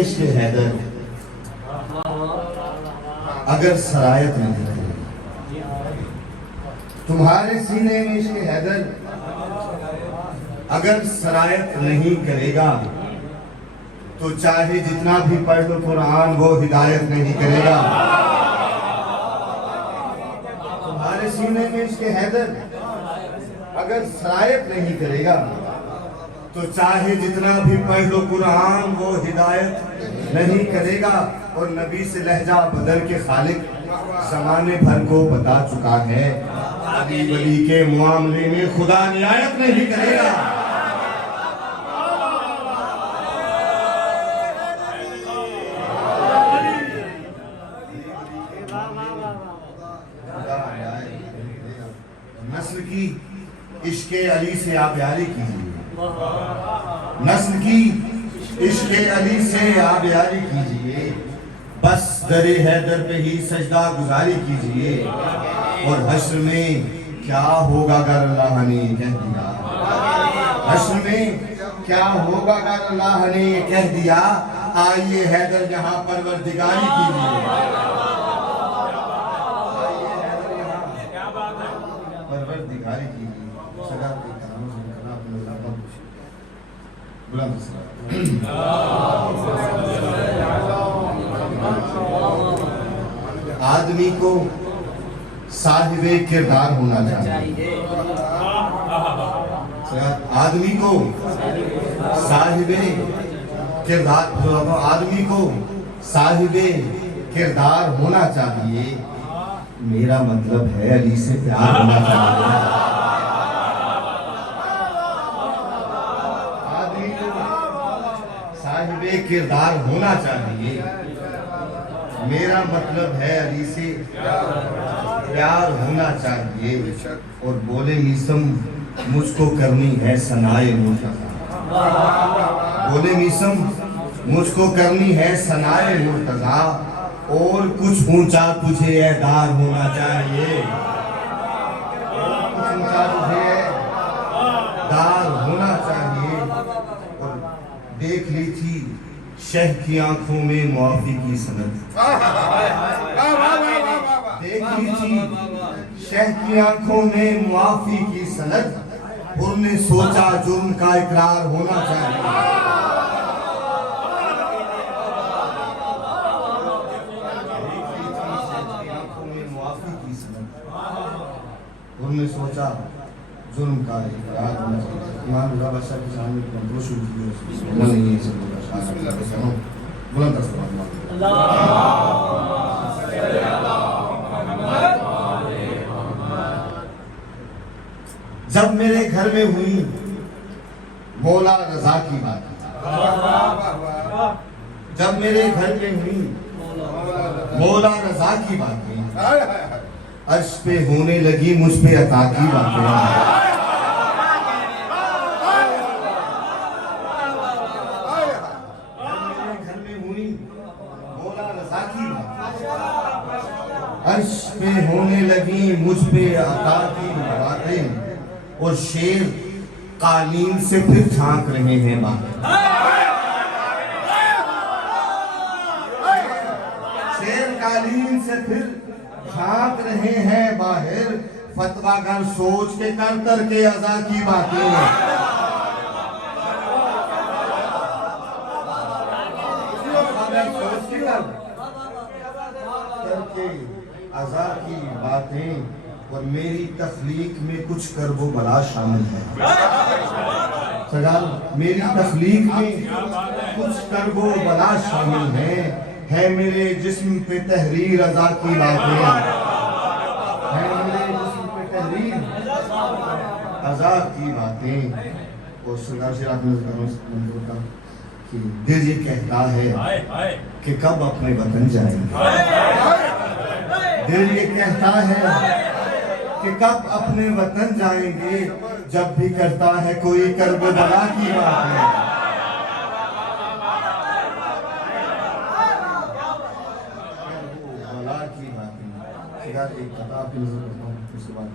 इश्क़ हैदर अगर सरायत नहीं करे, तुम्हारे सीने में इश्क़ हैदर अगर सरायत नहीं करेगा तो चाहे जितना भी पढ़ लो कुरान वो हिदायत नहीं करेगा। तुम्हारे सीने में इश्क़ हैदर अगर सरायत नहीं करेगा तो चाहे जितना भी पढ़ लो कुरान वो हिदायत नहीं करेगा। और नबी से लहजा बदल के खालिक ज़माने भर को बता चुका है, अली वली के मामले में खुदा रियायत नहीं करेगा। नस्ल की इश्क़े अली से आप यारी कीजिए, नस्ल की इश्क़े अली से आप यारी कीजिए, बस दरे हैदर पे ही सजदा गुजारी कीजिए। और हश्र में क्या होगा अगर अल्लाह ने कह दिया, हश्र में क्या होगा अगर अल्लाह ने कह दिया, आइए हैदर यहाँ परवरदिगारी कीजिए, परवरदिगारी कीजिए। सगा के कानों से निकलना अपने ज़्यादा बुलंद आदमी को साहिबे किरदार होना चाहिए, आदमी को साहिबे किरदार, आदमी को साहिबे किरदार होना चाहिए। मेरा मतलब है अली से प्यार होना चाहिए। आदमी को साहिबे किरदार होना चाहिए, मेरा मतलब है अली से प्यार होना चाहिए। और बोले मीसम मुझको करनी है सनाए मुर्तज़ा, बोले मीसम मुझको करनी है सनाए मुर्तज़ा। और कुछ ऊंचा तुझे एदार होना चाहिए, कुछ ऊंचा तुझे दार होना चाहिए। और देख ली थी शह की आंखों में मुआफी की सनद, देख ली थी शह की आंखों में मुआफी की सनद। उन्होंने सोचा जुर्म का इकरार होना चाहिए, उन्होंने सोचा जुर्म का इकरार होना चाहिए। इमाम अल्लाह बादशाह के सामने कंट्रोल शुरू की, नहीं ये सब बुलंद जब मेरे घर में हुई मौला रजा की बात, जब मेरे घर में हुई मौला रजा की बातें, अर्श पे होने लगी मुझ पे अता की बातें। घर में हुई मौला रज़ा की बातें, अर्श पे होने लगी मुझ पे अता की बातें। और शेर कालीन से फिर झांक रहे हैं बातें, शेर कालीन से फिर झांक रहे हैं बाहर। फतवा कर सोच के कर के अज़ा की बातें, सोच के कर के अज़ा की बातें। और मेरी तख्लीक में कुछ करबो बला शामिल है, सगाल मेरी तख्लीक में कुछ करबो बला शामिल है मेरे जिस्म पे तहरीर अज़ा की बातें, है मेरे जिस्म पे तहरीर अज़ा की बातें। और सरकार से का कि दिल ये कहता है कि कब अपने वतन जाएंगे, दिल ये कहता है कि कब अपने वतन जाएंगे। जब भी करता है कोई करबला की बातें, एक कथा आपकी नजर रखता हूँ, उसके बाद